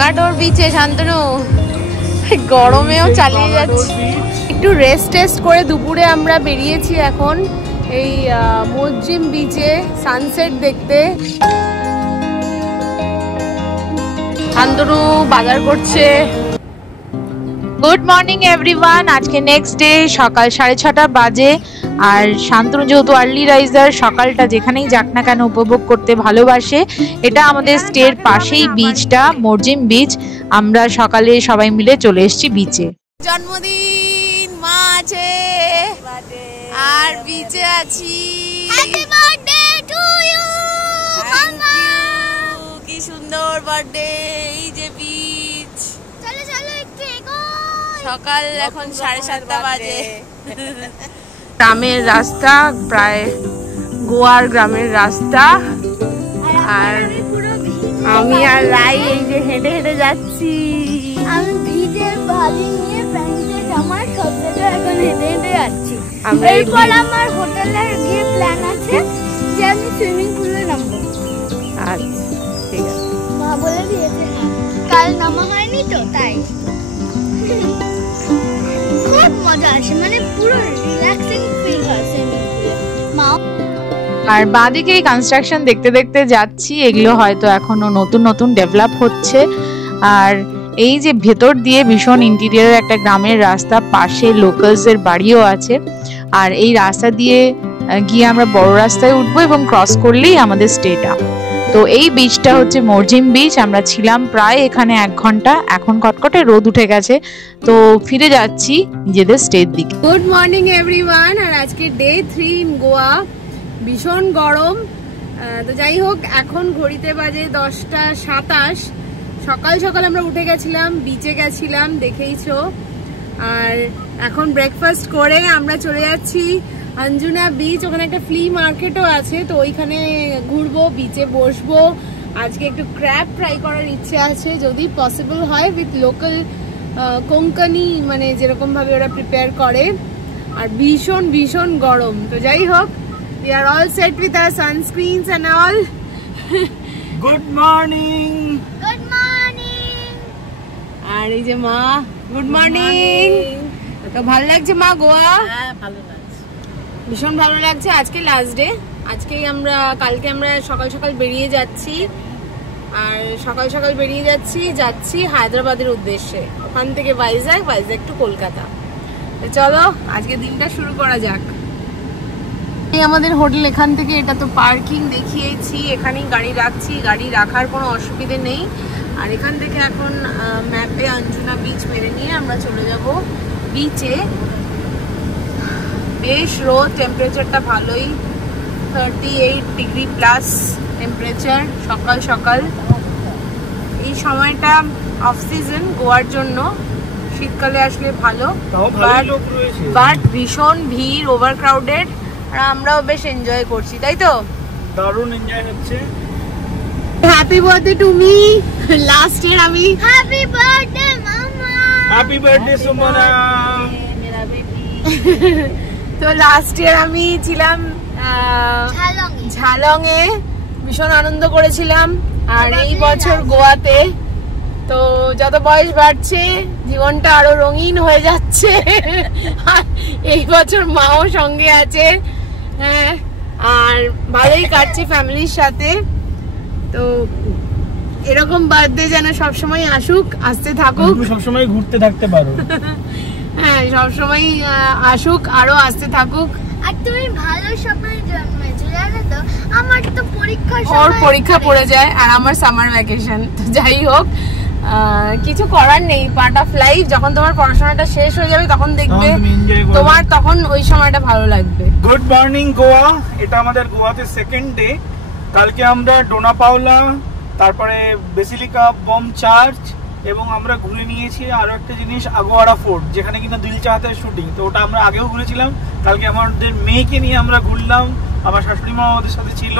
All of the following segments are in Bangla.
কাটোর বিচে শান্তনু গরমেও চালিয়ে যাচ্ছি। একটু রেস্ট করে দুপুরে আমরা বেরিয়েছি এখন এই মরজিম বিচে সানসেট দেখতে। শান্তনু বাজার করছে। Good morning everyone. আজকে নেক্সট ডে, সকাল 6:30 বাজে। আর শান্তনু যেহেতু আর্লি রাইজার, সকালটা যেখানেই যাক না কেন উপভোগ করতে ভালোবাসে। এটা আমাদের স্টের পাশেই বিচটা, মরজিম বিচ। আমরা সকালে সবাই মিলে চলে এসেছি বিচে। জন্মদিন মা আছে আর বিচে আছি। হ্যাপি বার্থডে টু ইউ মামা। কি সুন্দর বার্থডে। এই যে বিচ। চলো চলো একটু এগোই। সকাল এখন 7:30 বাজে। গ্রামের রাস্তা, প্রায় গোয়ার গ্রামের রাস্তা। আর আমি আর রাই এই যে হেঁটে হেঁটে যাচ্ছি। আমি ভিজে বালি নিয়ে প্যান্টে জামা সব জায়গায় এখন হেঁটে হেঁটে যাচ্ছি। এরপর আমার হোটেলের গিয়ে প্ল্যান আছে যে আমি সুইমিং পুলে নামবো। আচ্ছা ঠিক আছে, মা বলে দিয়েছে। কাল নামা হয়নি তো তাই খুব মজা আসে, মানে পুরো রিল্যাক্সিং ফিল হয় সুইমিং পুলে। মা আর বাঁদিকে এই কনস্ট্রাকশন দেখতে দেখতে যাচ্ছি। এগুলো হয়তো এখনো নতুন নতুন ডেভেলপ হচ্ছে। আর এই যে ভেতর দিয়ে ভীষণ ইন্টেরিয়রের একটা গ্রামের রাস্তা, পাশে লোকালসের বাড়িও আছে। আর এই রাস্তা দিয়ে গিয়ে আমরা বড় রাস্তায় উঠবো এবং ক্রস করলেই আমাদের স্টেটা। তো এই বিচটা হচ্ছে মরজিম বিচ। আমরা ছিলাম প্রায় এখানে 1 ঘন্টা। এখন কটকটে রোদ উঠে গেছে, তো ফিরে যাচ্ছি নিজেদের স্টের দিকে। Good morning everyone. আর আজকে ডে 3 ইন গোয়া। ভীষণ গরম। তো যাই হোক, এখন ঘড়িতে বাজে 10:27। সকাল সকাল আমরা উঠে গেছিলাম, বিচে গেছিলাম, দেখেইছো। আর এখন ব্রেকফাস্ট করে আমরা চলে যাচ্ছি আঞ্জুনা বিচ। ওখানে একটা ফ্লি মার্কেটও আছে, তো ওইখানে ঘুরবো, বিচে বসবো। আজকে একটু ক্র্যাব ট্রাই করার ইচ্ছে আছে, যদি পসিবল হয়, উইথ লোকাল কোঙ্কনি, মানে যেরকম ভাবে ওরা প্রিপেয়ার করে। আর ভীষণ ভীষণ গরম। তো যাই হোক, we are all set with our sunscreens and all. Good morning. Good morning. আর এই যে মা, গুড মর্নিং। তো ভালো লাগছে মা গোয়া? হ্যাঁ ভালো লাগছে, ভীষণ ভালো লাগছে। আজকে লাস্ট ডে। আজকেই আমরা, কালকে আমরা সকাল সকাল বেরিয়ে যাচ্ছি। আর সকাল সকাল বেরিয়ে যাচ্ছি হায়দ্রাবাদের উদ্দেশ্যে। ওখান থেকে ভাইজ্যাগ টু কলকাতা। তো চলো আজকে দিনটা শুরু করা যাক। আমাদের হোটেল এখান থেকে, এটা তো পার্কিং দেখিয়েছি, এখানেই গাড়ি রাখছি, গাড়ি রাখার কোনো অসুবিধে নেই। আর এখান থেকে এখন ম্যাপে আঞ্জুনা বিচ মেরে নিয়ে আমরা চলে যাব বিচে। বেশ রোদ, টেম্পারেচারটা ভালোই, 38 ডিগ্রি প্লাস টেম্পারেচার সকাল সকাল। এই সময়টা অফ সিজন গোয়ার জন্য, শীতকালে আসলে ভালো, বাট ভীষণ ভিড়, ওভার ক্রাউডেড। আর আমরাও বেশ এনজয় করছি, তাই তো? দারুণ এনজয় হচ্ছে। Happy birthday to me. Last year আমি, হ্যাপি বার্থডে মামা। Happy birthday Sumana. মেরা বেবি। তো লাস্ট ইয়ার আমি ছিলাম ঝালংয়ে, ভীষণ আনন্দ করেছিলাম। আর এই বছর গোয়াতে। তো যত বয়স বাড়ছে জীবনটা আরো রঙিন হয়ে যাচ্ছে। এই বছর মাও সঙ্গে আছে। হ্যাঁ, আর ভালোই কাটছে ফ্যামিলির সাথে। তো এরকম বার্থডে যেন সবসময় আসুক, আসতে থাকুক, সবসময় ঘুরতে থাকতে পারো। হ্যাঁ, সবসময় আসুক, আরো আসতে থাকুক। আর তুমি ভালো সময় জন্মেছো, জানো তো? আমার তো পরীক্ষা, ওর পরীক্ষা পড়ে যায় আর আমার সামার ভ্যাকেশন। তো যাই হোক, কিছু করার নেই, পার্ট অফ লাইফ। যখন তোমার পড়াশোনাটা শেষ হয়ে যাবে তখন দেখবে তোমার, তখন ওই সময়টা ভালো লাগবে। Good morning Goa. এটা আমাদের গোয়াতে সেকেন্ড ডে। কালকে আমরা ডোনা পাওলা, তারপরে বেসিলিকা বম চার্চ, এবং আমরা ঘুরে নিয়েছি আরো একটা জিনিস, আগোয়ারা ফোর্ট, যেখানে কিনা দিল চাহাতের শুটিং। তো ওটা আমরা আগেও ঘুরেছিলাম। কালকে আমাদের মেয়েকে নিয়ে আমরা ঘুরলাম, আমার শাশুড়ি মা আমাদের সাথে ছিল।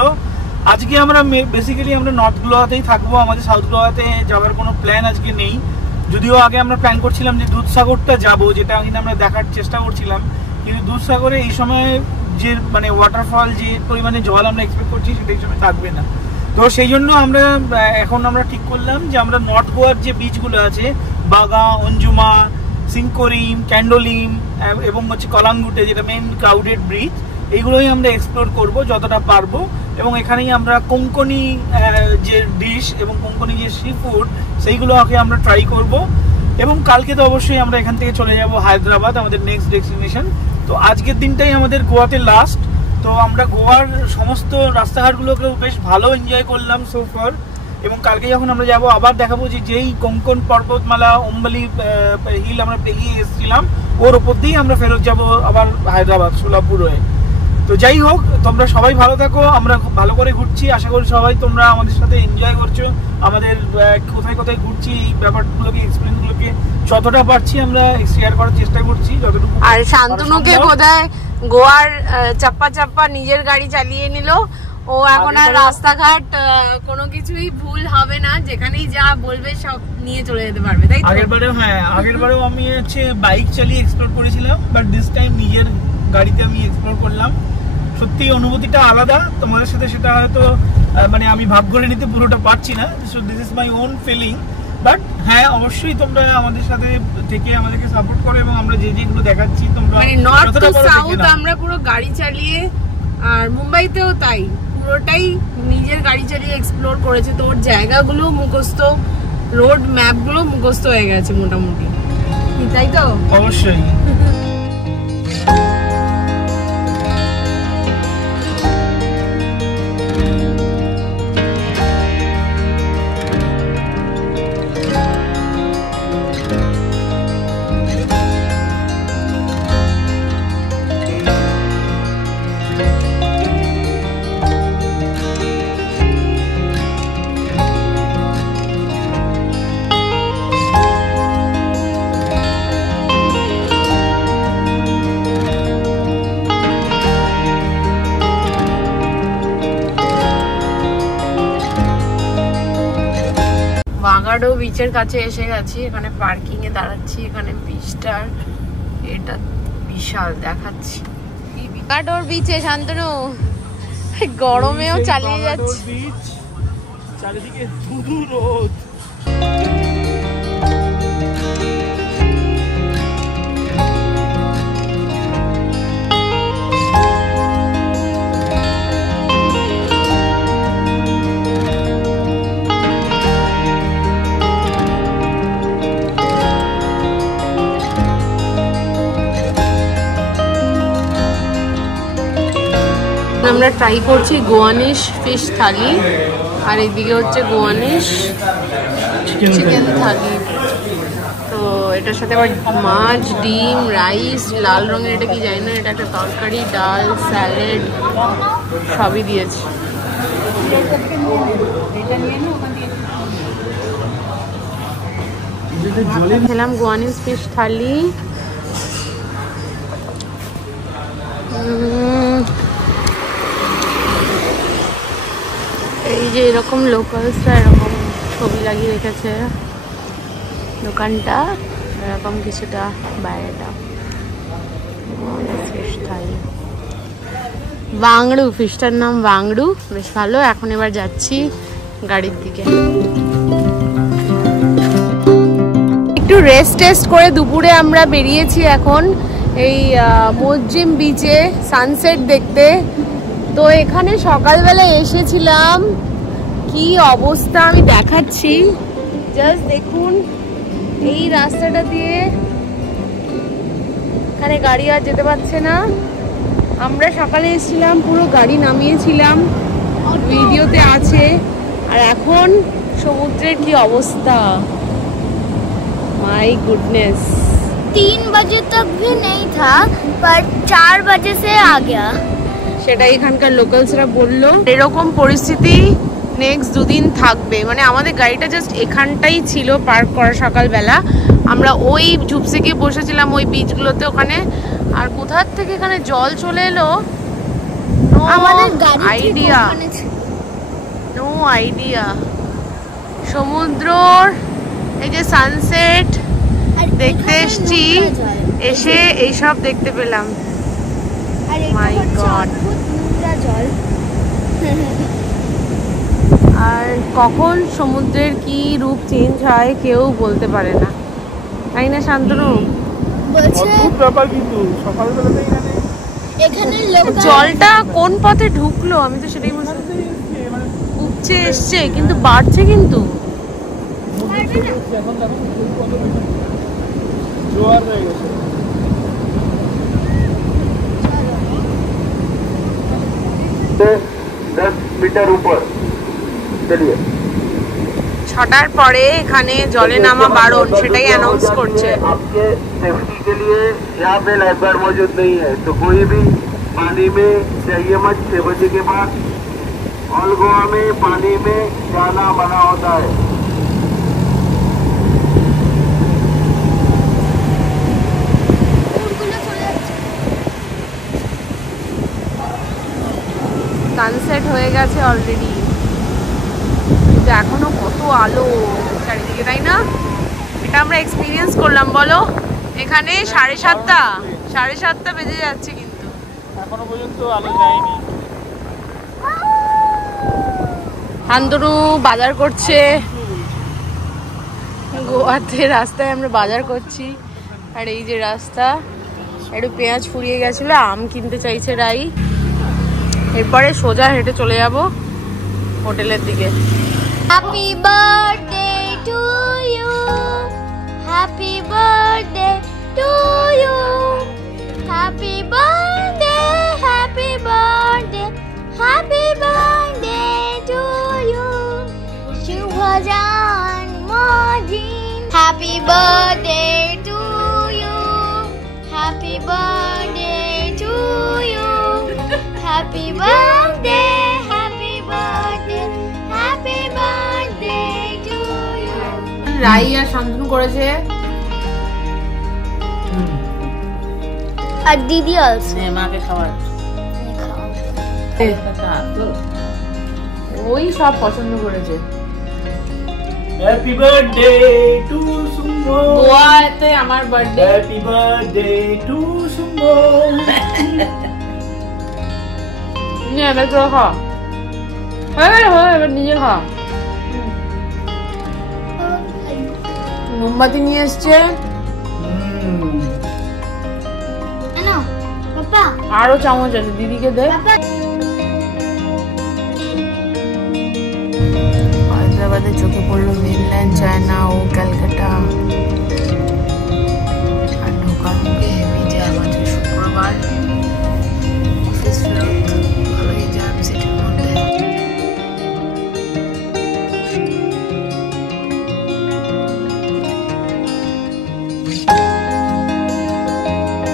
আজকে আমরা বেসিক্যালি আমরা নর্থ গোয়াতেই থাকবো, আমাদের সাউথ গোয়াতে যাওয়ার কোনো প্ল্যান আজকে নেই। যদিও আগে আমরা প্ল্যান করছিলাম যে দুধসাগরটা যাব, যেটা কিনা আমরা দেখার চেষ্টা করছিলাম। কিন্তু দুধসাগরে এই সময় যে মানে ওয়াটারফল, যে পরিমাণে জল আমরা এক্সপেক্ট করছি, সেটা এই সময় থাকবে না। তো সেই জন্য আমরা ঠিক করলাম যে আমরা নর্থ গোয়ার যে বিচগুলো আছে, বাগা, অঞ্জুমা, সিঙ্কোরিম, ক্যান্ডোলিম এবং হচ্ছে কলাঙ্গুটে, যেটা মেন ক্রাউডেড ব্রিজ, এইগুলোই আমরা এক্সপ্লোর করব যতটা পারবো। এবং এখানেই আমরা কোঙ্কনি যে ডিশ এবং কোঙ্কনি যে সি ফুড, সেইগুলোকে আমরা ট্রাই করব। এবং কালকে তো অবশ্যই আমরা এখান থেকে চলে যাব হায়দ্রাবাদ, আমাদের নেক্সট ডেস্টিনেশন। তো আজকের দিনটাই আমাদের গোয়াতে লাস্ট। তো আমরা গোয়ার সমস্ত রাস্তাঘাটগুলোকেও বেশ ভালো এনজয় করলাম সোফার। এবং কালকে যখন আমরা যাব আবার দেখাবো যে যেই কোঙ্কন পর্বতমালা, অম্বালি হিল আমরা পেরিয়ে এসেছিলাম, ওর ওপর দিয়েই আমরা ফেরত যাব আবার হায়দ্রাবাদ, সোলাপুর হয়ে। তো যাই হোক, তোমরা সবাই ভালো থাকো, আমরা খুব ভালো করে ঘুরছি। আশা করি সবাই তোমরা আমাদের সাথে এনজয় করছো, আমাদের কোথায় কোথায় ঘুরছি এই ব্যাপারগুলোকে, এক্সপিরিয়েন্সগুলোকে যতটা পারছি আমরা শেয়ার করার চেষ্টা করছি যতটুকু। আর শান্তনুকে বোধহয় গোয়ার চাপ্পা চাপ্পা নিজের গাড়ি চালিয়ে নিল। ও এখন আর রাস্তাঘাট কোনো কিছুই ভুল হবে না, যেখানেই যা বলবে সব নিয়ে চলে যেতে পারবে, তাই তো? আগেরবারেও আমি হচ্ছে বাইক চালিয়ে এক্সপ্লোর করেছিলাম, বাট দিস টাইম নিজের গাড়িতে আমি এক্সপ্লোর করলাম। সত্যি অনুভূতিটা আলাদা। তোমাদের সাথে সেটা হয়তো মানে আমি ভাগ করে নিতে পুরোটা পারছি না, so this is my own feeling. But হ্যাঁ, অবশ্যই তোমরা আমাদের সাথে থেকে আমাদেরকে সাপোর্ট করো এবং আমরা যেগুলো দেখাচ্ছি তোমরা মানে নর্থ টু সাউথ আমরা পুরো গাড়ি চালিয়ে, আর মুম্বাইতেও তাই, পুরোটাই নিজের গাড়ি চালিয়ে এক্সপ্লোর করেছে। তো ওর জায়গাগুলো মুখস্থ, রোড ম্যাপগুলো মুখস্থ হয়ে গেছে মোটামুটি, তাই তো? অবশ্যই। বাগাডো বিচের কাছে এসে গেছি, এখানে পার্কিং এ দাঁড়াচ্ছি। এখানে বিচটা এটা বিশাল দেখাচ্ছি। বাগাডোর বিচে শান্তনু গরমেও চালিয়ে যাচ্ছে। চারিদিকে ধুধু রোদ। আমরা ট্রাই করছি গোয়ানিশ ফিশ থালি, আর এদিকে হচ্ছে গোয়ানিশ চিকেন থালি। তো এটার সাথে আবার মাছ, ডিম, রাইস, লাল রঙের এটা কি জানি না, এটা একটা তরকারি, ডাল, স্যালাড সবই দিয়েছে। খেলাম গোয়ানিশ ফিশ থালি। এই যে এরকম লোকালসরা এরকম ছবি লাগিয়ে রেখেছে দোকানটা, এরকম কিছুটা বাইরেটা। ফিশ থালি, বাংড়ু, ফিশটার নাম বাংড়ু, বেশ ভালো। এখন এবার যাচ্ছি গাড়ির দিকে। একটু রেস্ট টেস্ট করে দুপুরে আমরা বেরিয়েছি এখন এই মজ্জিম বিচে সানসেট দেখতে। তো এখানে সকালবেলা এসেছিলাম, কি অবস্থা আমি দেখাচ্ছি, জাস্ট দেখুন। এই রাস্তাটা দিয়ে এখানে গাড়ি আর যেতে পারছে না। আমরা সকালে এসেছিলাম, পুরো গাড়ি নামিয়েছিলাম, ভিডিওতে আছে। আর এখন সমুদ্রের কি অবস্থা, माय गुडनेस। 3 बजे तक भी नहीं था पर 4 बजे से आ गया। সেটা এখানকার লোকালসরা বললো এরকম পরিস্থিতি নেক্সট 2 দিন থাকবে। মানে আমাদের গাড়িটা জাস্ট এখানটাই ছিল পার্ক করা সকালবেলা, আমরা ওই ঝুপসে গিয়ে বসেছিলাম ওই বিচগুলোতে ওখানে। আর কোথার থেকে এখানে জল চলে এলো আমাদের গাড়ি আইডিয়া, নো আইডিয়া। সমুদ্রর এই যে সানসেট দেখতে এসছি, এসে এইসব দেখতে পেলাম। মাই গড, নোংরা জল। আর কখন সমুদ্রের কি রূপ চেঞ্জ হয় কেউ বলতে পারে না, তাই না শান্তনু? ব্যাপার কিন্তু সকালবেলাতে এখানে লোক জলটা কোন পথে ঢুকলো আমি তো সেটাই বুঝতে উপচে এসছে, কিন্তু বাড়ছে কিন্তু। এখন দেখো কত বেশি জোয়ার হয়ে গেছে। 10 मीटर ऊपर चलिए। 6টার পরে এখানে জলে নামা বারণ, সেটাই অ্যানাউন্স করছে। आपके सेफ्टी के लिए यहाँ पे लाइफ गार्ड मौजूद नहीं है, तो कोई भी पानी में जाइए मत 6 बजे के बाद। ऑल गोवा में पानी में जाना मना होता है। সানসেট হয়ে গেছে অলরেডি, কিন্তু এখনো কত আলো চারিদিকে, তাই না? এটা আমরা এক্সপিরিয়েন্স করলাম বলো, এখানে 7:30 বেজে যাচ্ছে কিন্তু এখনো পর্যন্ত আলো যায়নি। শান্তনু বাজার করছে, গোয়াতে রাস্তায় আমরা বাজার করছি। আর এই যে রাস্তা, একটু পেঁয়াজ ফুরিয়ে গেছিল, আম কিনতে চাইছে রাই। এরপরে সোজা হেঁটে চলে যাব হোটেলের দিকে। Happy birthday to you, happy birthday to you, happy birthday, happy birthday, happy birthday to you, শুভ জন্মদিন, happy birthday to you, happy birthday to you, happy birthday, happy birthday, happy birthday to you. Rai আর শান্তনু করেছে, আর দিদি অলসো মাকে খাবার ওই সব পছন্দ করেছে। হ্যাপি বার্থডে টু সুমো, গোয়াতে আমার birthday. Happy birthday two Sumo. এবার তোরা খা, এবার নিজে খা। মোমবাতি নিয়ে এসছে, আরো চামচ আছে, দিদিকে দে। হায়দ্রাবাদে চোখে পড়লো মেনল্যান্ড চায়না